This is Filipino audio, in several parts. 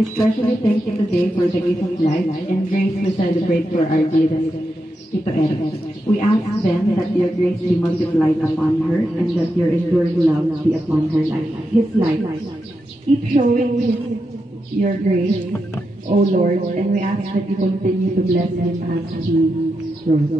We especially thank you today for the gift of life and grace we celebrate for our dearest Tito Eric. We ask then that your grace be multiplied upon her and that your enduring love be upon her life, his life. Keep showing your grace, O Lord, and we ask that you continue to bless him as he grows.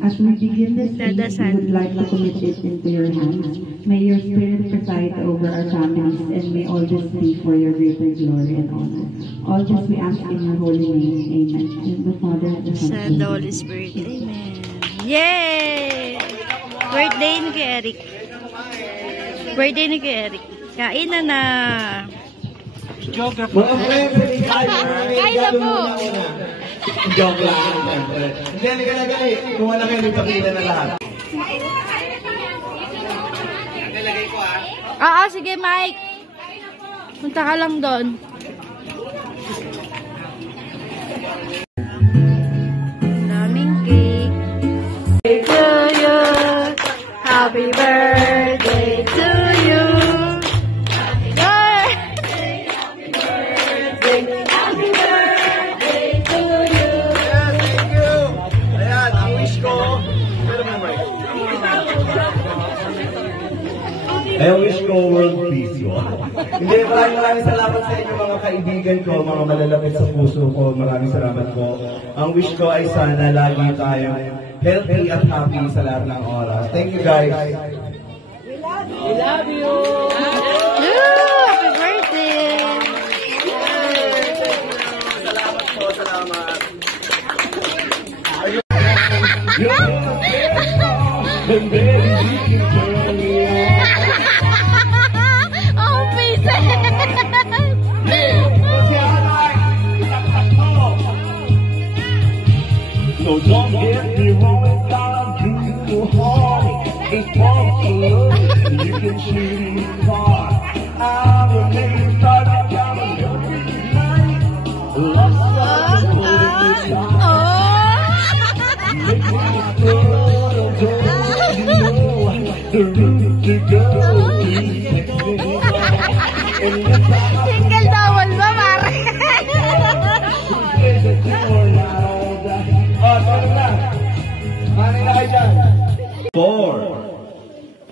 As we begin this week, we would like to commit it into your hands. May your spirit preside over our families, and may all this be for your greater glory and honor. All this we ask in your holy name. Amen. In the Father, and the Son, and the Holy Spirit. Amen. Yay! Birthday ni kay Eric. Birthday ni kay Eric. Kain na na. Mga friends, kain na po. Joke lang. Hindi, halika na dali. Kuha na kayo ng pakita na lahat. Sige Mike. Punta ka lang doon. Daming cake. To you. Happy birthday to you. I wish ko world peace yun. Hindi, maraming salamat sa inyo mga kaibigan ko, mga malalapit sa puso ko. Maraming salamat po. Ang wish ko ay sana lagi tayong healthy at happy sa lahat ng oras. Thank you guys. We love you. Happy birthday. Salamat po, salamat. So don't get me wrong, it's not too hard. It's possible you can shoot it far. I'm a name started down a every night. Lost of the holy side. Make me feel you know the route to go. Single towel ba, Mare? Four,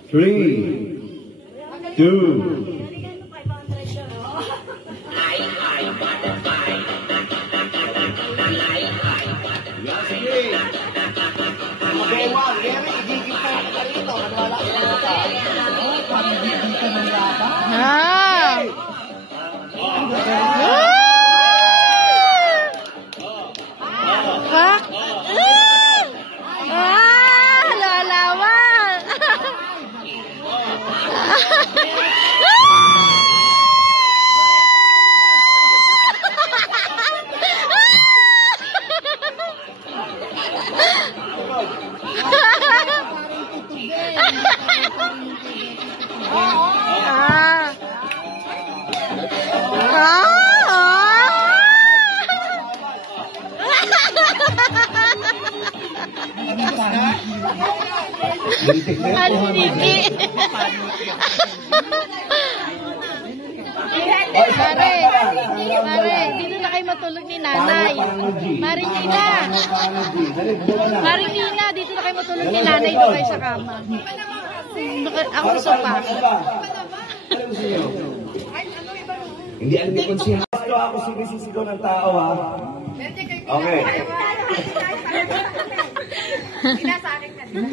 3, 2. Mare, dito na kayo matulog ni nanay. Marinina, dito na kayo matulog ni nanay. Doon kayo sa kama. Ako gusto pa. Hindi alam mo kung siya. Ako sinisisigaw ng tao, ha? Okay. Sinasakin ka din.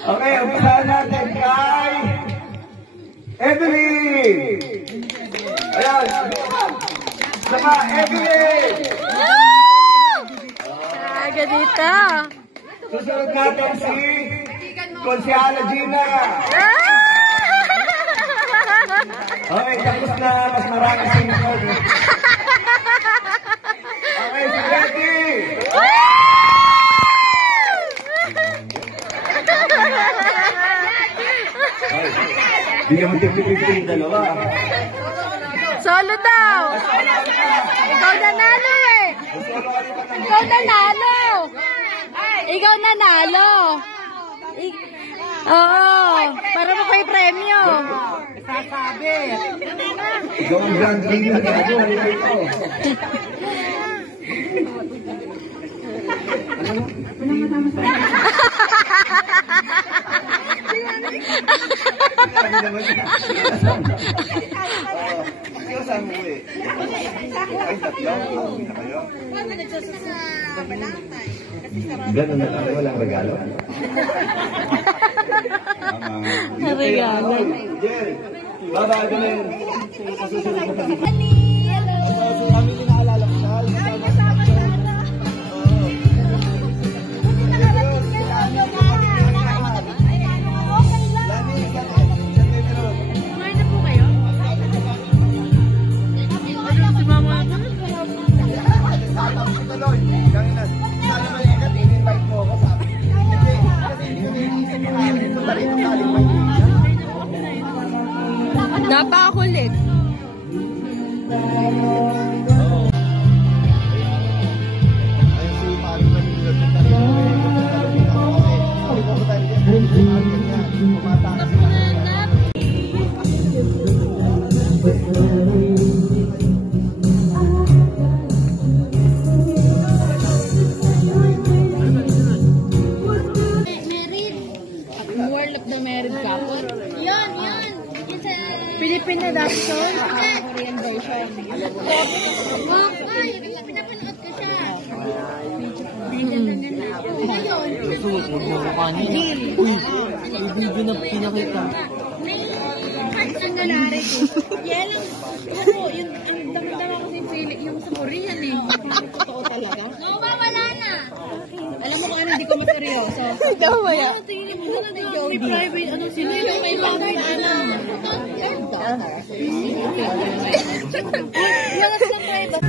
Okay, umpisahan natin kay Evelyn! Ayan! Saka, Evelyn! Ganito. Susunod natin si Konsyala Gina. Okay, tapos na. Mas marami sinunod. Okay, si Betty! Bigyan mo tip-tip-tip yung dalawa. Solo daw! Ikaw nanalo eh! Ikaw nanalo! Ikaw nanalo! Oo, para mo kayo premyo. Ikaw ang grand king na gagawa nito. Saan mo eh? Ay, tatlo? Hindi na kayo? Ganun na lang, walang regalo. Regalo. Jerry, bye-bye, Glenn. Sa susunod na pag-ibig. Family na alala ko siya. Napakulit. World of the Married Couple. Yun. Yung sa... Philippine adoption. Korean version. Wow, yung pinapanood ko siya. Uy, may video na pinakita. May cut ang lalari ko. Yan lang. Ano, yung dami-dami ko sa Philip, yung sa Korean eh. Totoo talaga. No, wala na. Alam mo kung ano, hindi ko maseryoso. Ikaw ba yan? Tingin mo na may private, ano sila, yung may private, ano. Yung sa private.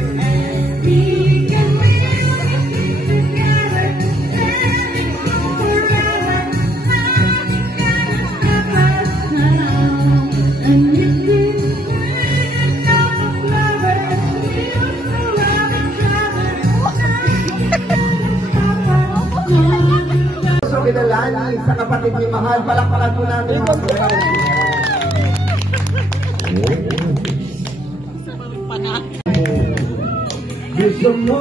Pinalani sa kapatid ni Mahal, palakpakan po natin. Gusto mo